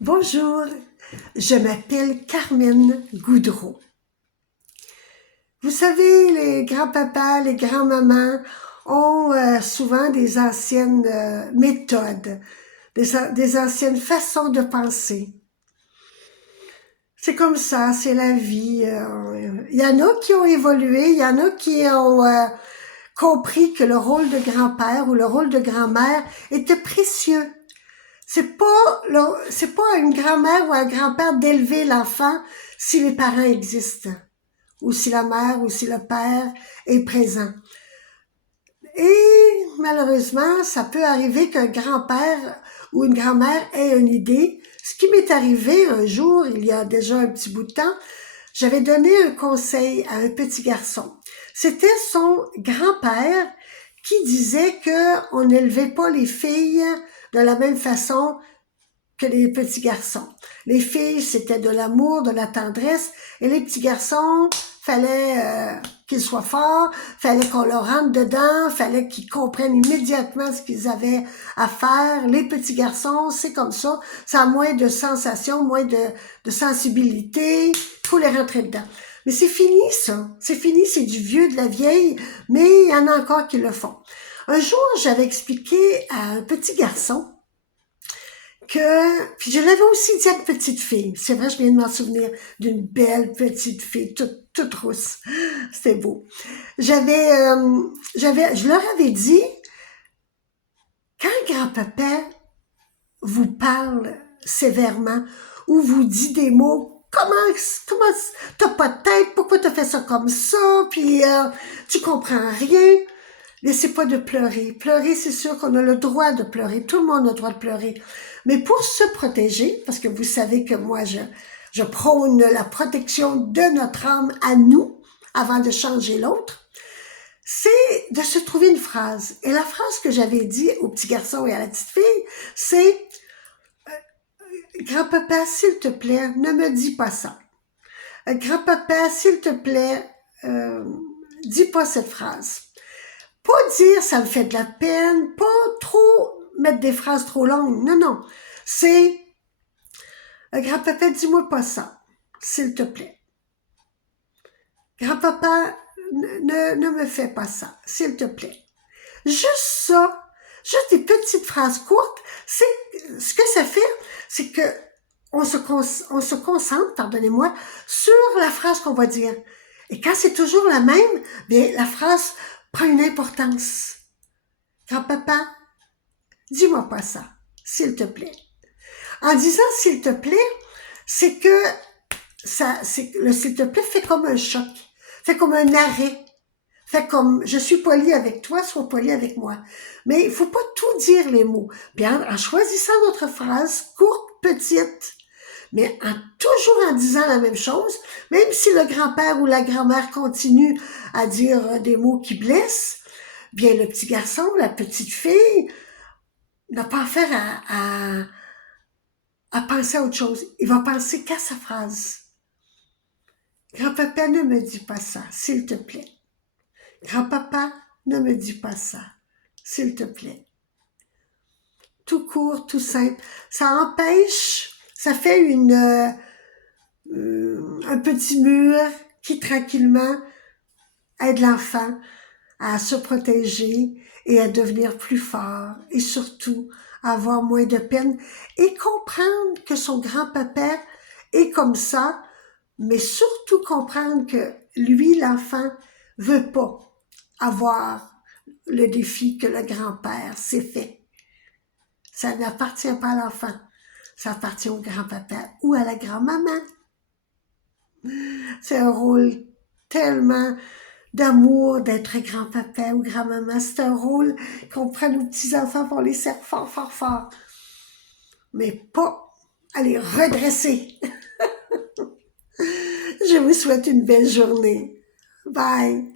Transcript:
Bonjour, je m'appelle Carmen Goudreau. Vous savez, les grands-papas, les grands-mamans ont souvent des anciennes méthodes, des anciennes façons de penser. C'est comme ça, c'est la vie. Il y en a qui ont évolué, il y en a qui ont compris que le rôle de grand-père ou le rôle de grand-mère était précieux. C'est pas à une grand-mère ou à un grand-père d'élever l'enfant si les parents existent, ou si la mère ou si le père est présent. Et malheureusement, ça peut arriver qu'un grand-père ou une grand-mère ait une idée. Ce qui m'est arrivé un jour, il y a déjà un petit bout de temps, j'avais donné un conseil à un petit garçon. C'était son grand-père qui disait qu'on n'élevait pas les filles de la même façon que les petits garçons. Les filles, c'était de l'amour, de la tendresse, et les petits garçons, fallait qu'ils soient forts, fallait qu'on leur rentre dedans, fallait qu'ils comprennent immédiatement ce qu'ils avaient à faire. Les petits garçons, c'est comme ça a moins de sensations, moins de sensibilité, il faut les rentrer dedans. Mais c'est fini ça, c'est fini, c'est du vieux, de la vieille, mais il y en a encore qui le font. Un jour, j'avais expliqué à un petit garçon puis je l'avais aussi dit à une petite fille. C'est vrai, je viens de m'en souvenir d'une belle petite fille, toute rousse. C'était beau. Je leur avais dit, quand grand-papa vous parle sévèrement ou vous dit des mots, comment, t'as pas de tête, pourquoi t'as fait ça comme ça, puis tu comprends rien. Laissez pas de pleurer. Pleurer, c'est sûr qu'on a le droit de pleurer. Tout le monde a le droit de pleurer. Mais pour se protéger, parce que vous savez que moi, je prône la protection de notre âme à nous, avant de changer l'autre, c'est de se trouver une phrase. Et la phrase que j'avais dit au petit garçon et à la petite fille, c'est « Grand-papa, s'il te plaît, ne me dis pas ça. Grand-papa, s'il te plaît, dis pas cette phrase. » Pas dire ça me fait de la peine, pas trop mettre des phrases trop longues. Non, non. C'est grand-papa, dis-moi pas ça, s'il te plaît. Grand-papa, ne me fais pas ça, s'il te plaît. Juste ça, juste des petites phrases courtes, c'est ce que ça fait, c'est que on se concentre, pardonnez-moi, sur la phrase qu'on va dire. Et quand c'est toujours la même, bien, la phrase prend une importance. Grand-papa, dis-moi pas ça, s'il te plaît. En disant s'il te plaît, c'est que le s'il te plaît fait comme un choc, fait comme un arrêt, fait comme je suis poli avec toi, sois poli avec moi. Mais il faut pas tout dire les mots. Bien, en choisissant notre phrase courte, petite, mais toujours en disant la même chose, même si le grand-père ou la grand-mère continue à dire des mots qui blessent, bien le petit garçon, la petite fille, n'a pas affaire à penser à autre chose. Il va penser qu'à sa phrase. Grand-papa, ne me dis pas ça, s'il te plaît. Grand-papa, ne me dis pas ça, s'il te plaît. Tout court, tout simple. Ça empêche, ça fait un petit mur qui tranquillement aide l'enfant à se protéger et à devenir plus fort et surtout à avoir moins de peine et comprendre que son grand-papa est comme ça, mais surtout comprendre que lui, l'enfant, veut pas avoir le défi que le grand-père s'est fait. Ça n'appartient pas à l'enfant, ça appartient au grand-papa ou à la grand-maman. C'est un rôle tellement d'amour d'être grand-papa ou grand-maman. C'est un rôle qu'on prend nos petits-enfants pour les serre fort, fort, fort. Mais pas à les redresser. Je vous souhaite une belle journée. Bye!